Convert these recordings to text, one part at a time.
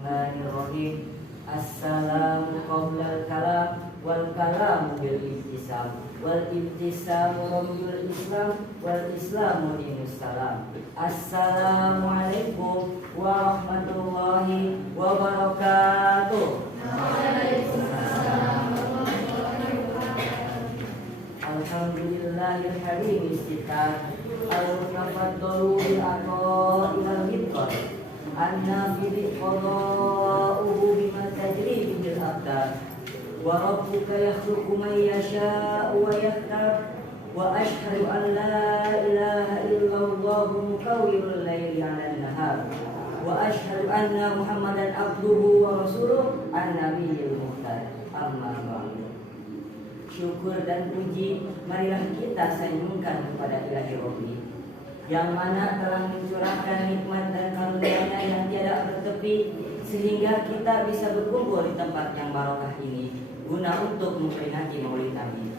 Bismillahirrahmanirrahim. Assalamu qablal kalam wal kalamu bil ibtisam wal ibtisamu ramyul islam wal islamu dinus salam. Assalamualaikum warahmatullahi wabarakatuh. Alhamdulillahil halim istiqar al-mutafaddalu bil aqwa ilal hibqar an-nafidi qada'uhu bima tajri bil aqdar wa rabbuka yakhluqu man yasha'u wa yakhtar wa ashhadu an la ilaha illallah mukawwirul laili 'alan nahar wa ashhadu anna muhammadan abduhu wa rasuluh an-nabiyyul muhtar. Amma ba'du. Syukur dan puji marilah kita senyumkan kepada Ilahi Rabbi yang mana telah mencurahkan nikmat dan karunia-Nya yang tiada bertepi sehingga kita bisa berkumpul di tempat yang barokah ini guna untuk memperingati Maulid Nabi.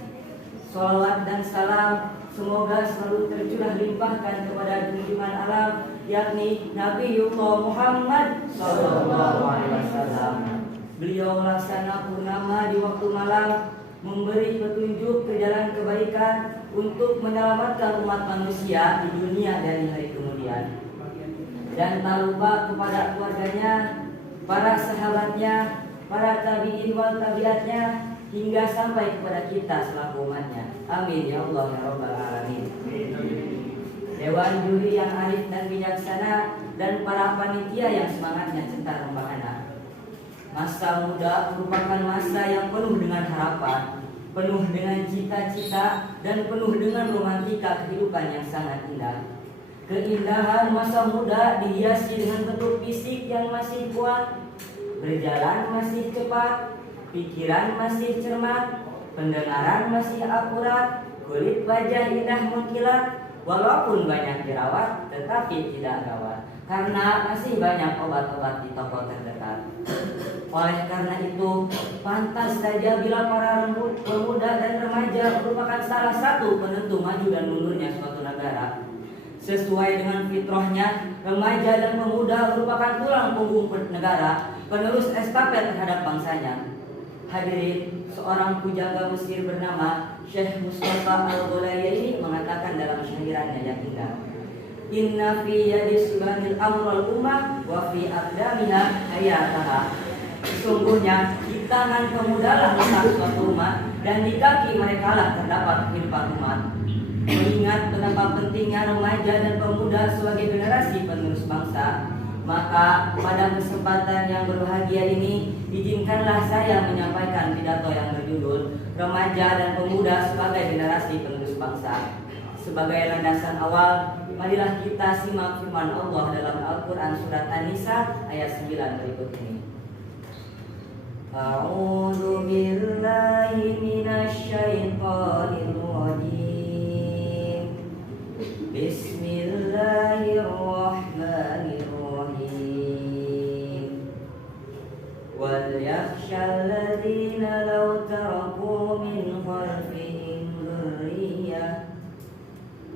Shalawat dan salam semoga selalu tercurah limpahkan kepada junjungan alam yakni Nabiullah Muhammad sallallahu alaihi wasallam. Beliau laksana purnama di waktu malam, memberi petunjuk ke jalan kebaikan untuk menyelamatkan umat manusia di dunia dan di hari kemudian. Dan tak lupa kepada keluarganya, para sahabatnya, para tabi'in wal tabi'atnya, hingga sampai kepada kita selaku umatnya. Amin ya Allah ya Rabbal Alamin. Dewan juri yang arif dan bijaksana dan para panitia yang semangatnya centar membahana. Masa muda merupakan masa yang penuh dengan harapan, penuh dengan cita-cita, dan penuh dengan romantika kehidupan yang sangat indah. Keindahan masa muda dihiasi dengan bentuk fisik yang masih kuat, berjalan masih cepat, pikiran masih cermat, pendengaran masih akurat, kulit wajah indah mengkilat, walaupun banyak jerawat tetapi tidak gawat, karena masih banyak obat-obat di toko terdekat. Oleh karena itu, pantas saja bila para pemuda dan remaja merupakan salah satu penentu maju dan mundurnya suatu negara. Sesuai dengan fitrahnya, remaja dan pemuda merupakan tulang punggung negara, penerus estafet terhadap bangsanya. Hadirin, seorang pujangga Mesir bernama Syekh Mustafa Al-Ghulayaini mengatakan dalam syairannya yang indah, "Inna fi yadi subanil amrul ummah wa fi aqdamiha hayataha." Sesungguhnya di tangan pemuda lah letak suatu umat, dan di kaki mereka lah terdapat kehidupan umat. Mengingat betapa pentingnya remaja dan pemuda sebagai generasi penerus bangsa, maka pada kesempatan yang berbahagia ini izinkanlah saya menyampaikan pidato yang berjudul Remaja dan Pemuda sebagai Generasi Penerus Bangsa. Sebagai landasan awal, marilah kita simak firman Allah dalam Al-Quran Surat An-Nisa ayat 9 berikut ini. A'udzu billahi minasy syaithanir rajim. Bismillahirrahmanirrahim. Wal yakhshal ladzina law taraku min khalfihim dzurriyyah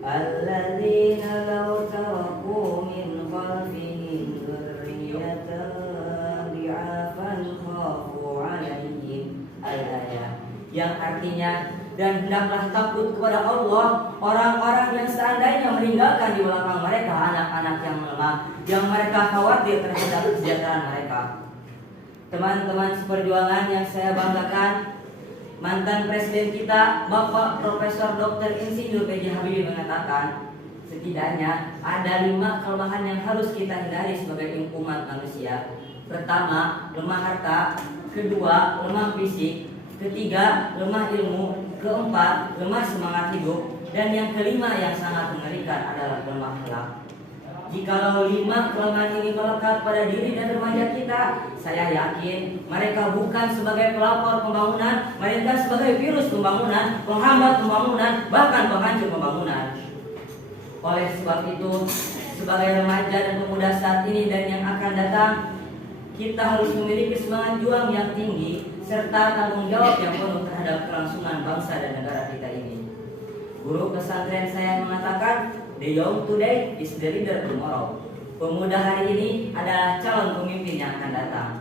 alladzina law taraku min khalfihim dzurriyyatan bi'afan khafu 'alaihim al-ayah, yang artinya, dan hendaklah takut kepada Allah orang-orang yang seandainya meninggalkan di belakang mereka anak-anak yang lemah, yang mereka khawatir terhadap kesejahteraan mereka. Teman-teman seperjuangan yang saya banggakan, mantan presiden kita Bapak Profesor Dr. Insinyur B.J. Habibie mengatakan, setidaknya ada 5 kelemahan yang harus kita hindari sebagai umat manusia. Pertama, lemah harta. Kedua, lemah fisik. Ketiga, lemah ilmu. Keempat, lemah semangat hidup. Dan yang kelima yang sangat mengerikan adalah lemah akhlak. Jikalau 5 kelemahan ini melekat pada diri dan remaja kita, saya yakin mereka bukan sebagai pelopor pembangunan, mereka sebagai virus pembangunan, penghambat pembangunan, bahkan penghancur pembangunan. Oleh sebab itu, sebagai remaja dan pemuda saat ini dan yang akan datang, kita harus memiliki semangat juang yang tinggi serta tanggung jawab yang penuh terhadap kelangsungan bangsa dan negara kita ini. Guru pesantren saya mengatakan, "The young today is the leader tomorrow." Pemuda hari ini adalah calon pemimpin yang akan datang.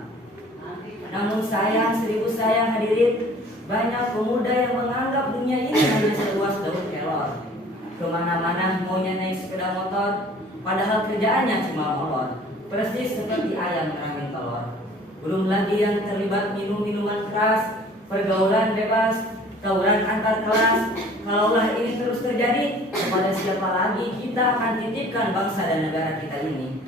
Namun sayang, seribu sayang hadirin, banyak pemuda yang menganggap dunia ini hanya seluas daun kelor. Kemana-mana maunya naik sepeda motor, padahal kerjaannya cuma molor, persis seperti ayam ngerangin telur. Belum lagi yang terlibat minum minuman keras, pergaulan bebas, tawuran antar kelas. Kalaulah ini terus terjadi, kepada siapa lagi kita akan titipkan bangsa dan negara kita ini?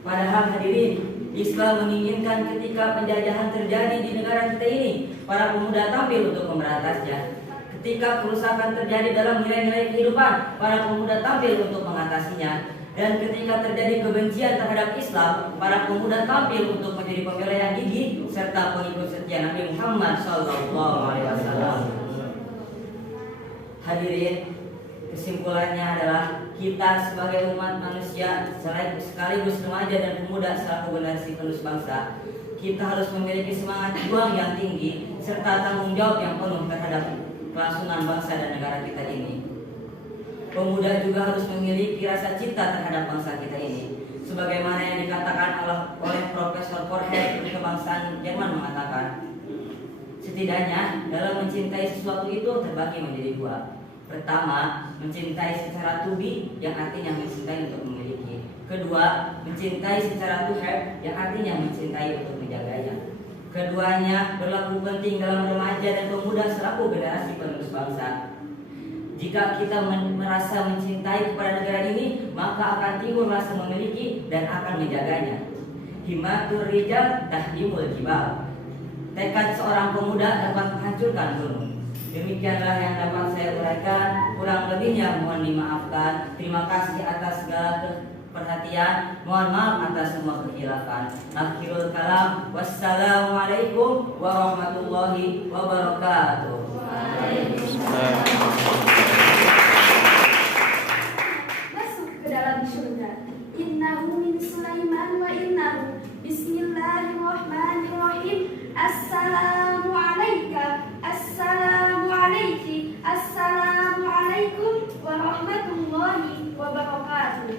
Padahal hadirin, Islam menginginkan ketika penjajahan terjadi di negara kita ini, para pemuda tampil untuk memberantasnya. Ketika kerusakan terjadi dalam nilai-nilai kehidupan, para pemuda tampil untuk mengatasinya. Dan ketika terjadi kebencian terhadap Islam, para pemuda tampil untuk menjadi pembela yang gigih serta pengikut setia Nabi Muhammad SAW. Hadirin, kesimpulannya adalah kita sebagai umat manusia sekaligus remaja dan pemuda selaku generasi penerus bangsa, kita harus memiliki semangat juang yang tinggi serta tanggung jawab yang penuh terhadap kelangsungan bangsa dan negara kita ini. Pemuda juga harus memiliki rasa cinta terhadap bangsa kita ini, sebagaimana yang dikatakan oleh Profesor Forhet kebangsaan Jerman mengatakan, setidaknya dalam mencintai sesuatu itu terbagi menjadi dua. Pertama, mencintai secara tubi yang artinya mencintai untuk memiliki. Kedua, mencintai secara tuhab yang artinya mencintai untuk menjaganya. Keduanya berlaku penting dalam remaja dan pemuda selaku generasi penerus bangsa. Jika kita merasa mencintai kepada negara ini, maka akan timbul rasa memiliki dan akan menjaganya. Himmatur rijal tahdimul jibal. Tekad seorang pemuda dapat menghancurkan gunung. Demikianlah yang dapat saya uraikan. Kurang lebihnya mohon dimaafkan. Terima kasih atas segala perhatian. Mohon maaf atas semua kekhilafan. Akhirul kalam. Wassalamualaikum warahmatullahi wabarakatuh. Masuk ke dalam surga. Innahu min Sulaiman wa innahu bismillahirrahmanirrahim. Assalamu alayka, assalamu alayki, assalamu alaikum warahmatullahi wabarakatuh.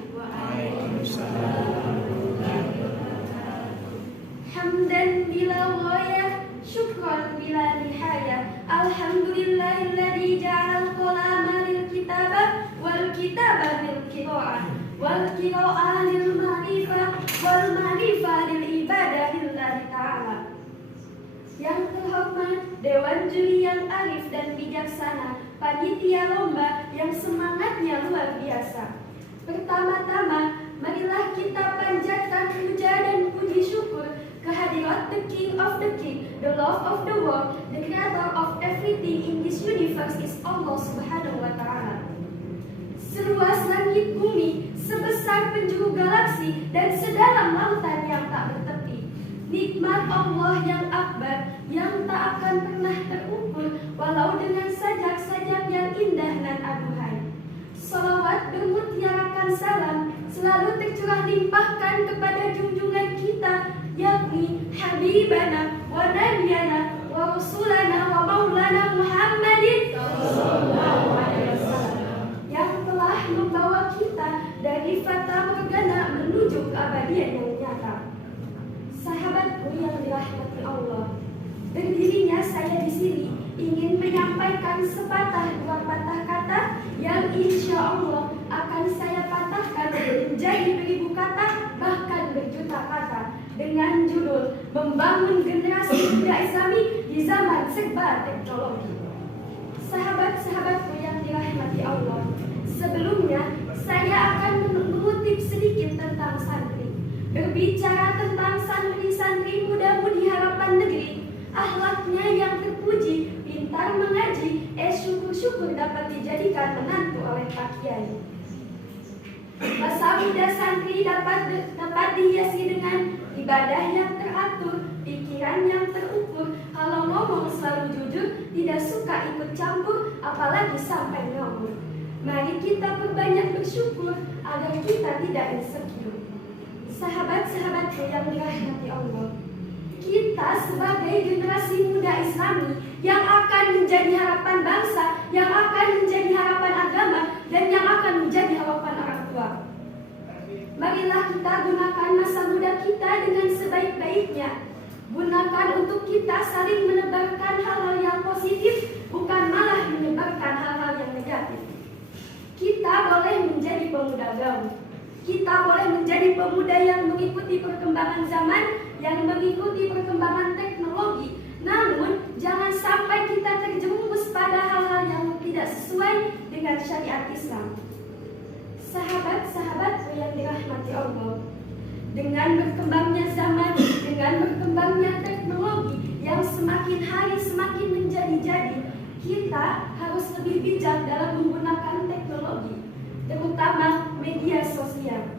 Hamdan bila ghayah, syukran bila nihayah. Alhamdulillahilladzi ja'al qalama lil kitabah wal kitabah lil qira'ah wal qira'ah lil ma'rifah wal ma'rifah lil ibadah lillahi ta'ala. Yang terhormat Dewan Juri yang arif dan bijaksana, panitia lomba yang semangatnya luar biasa. Pertama-tama, marilah kita panjatkan puja dan puji syukur kehadirat the King of the King, the Lord of the world, the creator of everything in this universe is Allah Subhanahu wa Ta'ala. Seluas langit bumi, sebesar penjuru galaksi, dan sedalam lautan yang tak bertepi. Nikmat Allah yang akbar, yang tak akan pernah terukur, walau dengan sajak-sajak yang indah dan aduhai. Salawat bermutiarakan salam, selalu tercurah limpahkan kepada junjungan kita, yakni Habibana wa Nabiyana wa Rasulana wa Maulana Muhammadin sallallahu alaihi wasallam, yang telah membawa kita dari fata morgana menuju keabadian yang nyata. Sahabatku yang dirahmati Allah, berdirinya saya di sini ingin menyampaikan sepatah dua patah kata yang insya Allah akan saya patahkan menjadi beribu kata, bahkan berjuta kata, dengan judul Membangun Generasi Muda Islami di Zaman Serba Teknologi. Sahabat-sahabatku yang dirahmati Allah, sebelumnya saya akan mengutip sedikit tentang santri. Berbicara tentang santri-santri muda-mudi harapan negeri, akhlaknya yang terpuji, pintar mengaji, syukur-syukur dapat dijadikan menantu oleh Pak Kiai. Masa muda santri dapat dihiasi dengan ibadah yang teratur, pikiran yang terukur. Kalau ngomong selalu jujur, tidak suka ikut campur, apalagi sampai ngomong. Mari kita perbanyak bersyukur agar kita tidak insecure. Sahabat-sahabatku yang dirahmati Allah, kita sebagai generasi muda Islami yang akan menjadi harapan bangsa, yang akan menjadi harapan agama, dan yang akan menjadi harapan orang tua. Marilah kita gunakan masa muda kita dengan sebaik-baiknya. Gunakan untuk kita saling menebarkan hal-hal yang positif, bukan malah menyebarkan hal-hal yang negatif. Kita boleh menjadi pemuda gaul. Kita boleh menjadi pemuda yang mengikuti perkembangan zaman, yang mengikuti perkembangan teknologi. Namun, jangan sampai kita terjerumus pada hal-hal yang tidak sesuai dengan syariat Islam. Sahabat-sahabatku yang dirahmati Allah, dengan berkembangnya zaman, dengan berkembangnya teknologi yang semakin hari semakin menjadi-jadi, kita harus lebih bijak dalam menggunakan teknologi, terutama media sosial.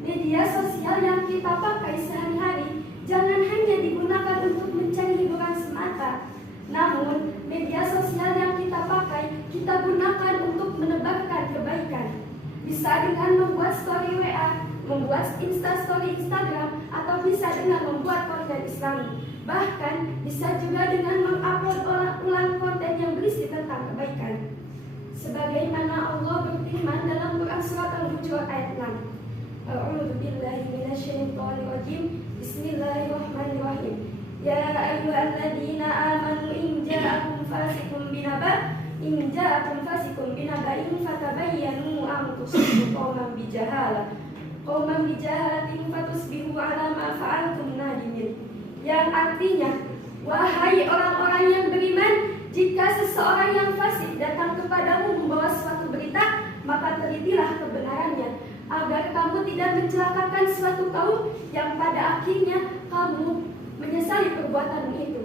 Media sosial yang kita pakai sehari-hari jangan hanya digunakan untuk mencari hiburan semata, namun media sosial yang kita pakai kita gunakan untuk menebarkan kebaikan. Bisa dengan membuat story WA, membuat instastory Instagram, atau bisa dengan membuat konten Islami. Bahkan bisa juga dengan mengupload ulang konten yang berisi tentang kebaikan. Sebagaimana Allah berfirman dalam Quran surat Al-Hujurat ayat 6. A'udzu billahi minasyaitonir rajim. Bismillahirrahmanirrahim. Ya ayyuhalladzina amanu in ja'akum fasiqun binaba'in fatabayyanu an tusibu qauman bijahalatin fatusbihu 'ala ma fa'altum nadimin. Yang artinya, wahai orang-orang yang beriman, jika seseorang yang fasik datang kepadamu membawa suatu berita, maka telitilah kebenarannya, agar kamu tidak mencelakakan suatu kaum yang pada akhirnya kamu menyesali perbuatanmu itu.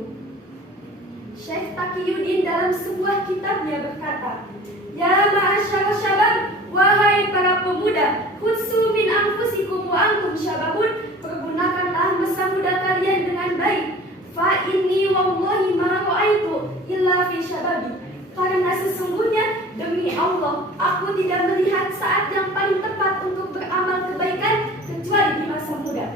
Syekh Taqiyuddin dalam sebuah kitabnya berkata, Ya ma'asyara syabab, wahai para pemuda, khudsu min anfusikum wa antum syababun, pergunakanlah masa muda kalian dengan baik. Fa inni wallahi ma ra'aitu illa fi syababi. Karena sesungguhnya demi Allah, aku tidak melihat saat yang paling tepat untuk beramal kebaikan kecuali di masa muda.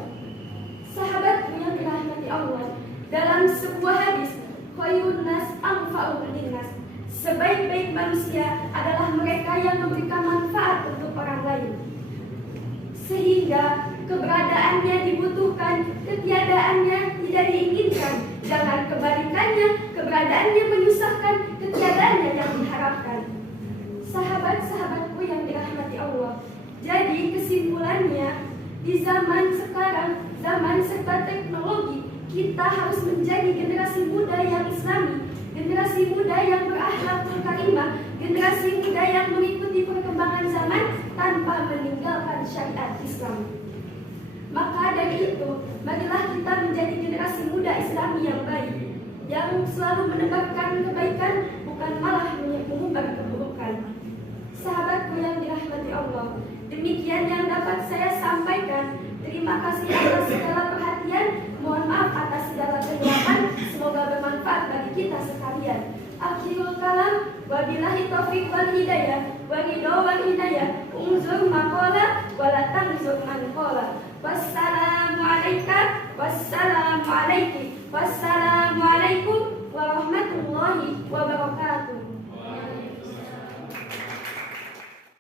Sahabatku yang dirahmati Allah, dalam sebuah hadis, khairun nas anfa'uhum linnas, sebaik-baik manusia adalah mereka yang memberikan manfaat untuk orang lain. Sehingga keberadaannya dibutuhkan, ketiadaannya tidak diinginkan. Jangan kebalikannya, keberadaannya menyusahkan, ketiadaannya yang diharapkan. Sahabat-sahabatku yang dirahmati Allah, jadi kesimpulannya, di zaman sekarang, zaman serba teknologi, kita harus menjadi generasi muda yang Islami, generasi muda yang berakhlakul karimah, generasi muda yang mengikuti perkembangan zaman tanpa meninggalkan syariat Islam. Maka dari itu, marilah kita menjadi generasi muda Islami yang baik, yang selalu menebarkan kebaikan, bukan malah mengumbar keburukan. Sahabatku yang dirahmati Allah, demikian yang dapat saya sampaikan. Terima kasih atas segala perhatian. Mohon maaf atas segala kesilapan. Semoga bermanfaat bagi kita sekalian. Akhirul kalam, wabillahi taufiq wal hidayah, wa ridho wal inayah.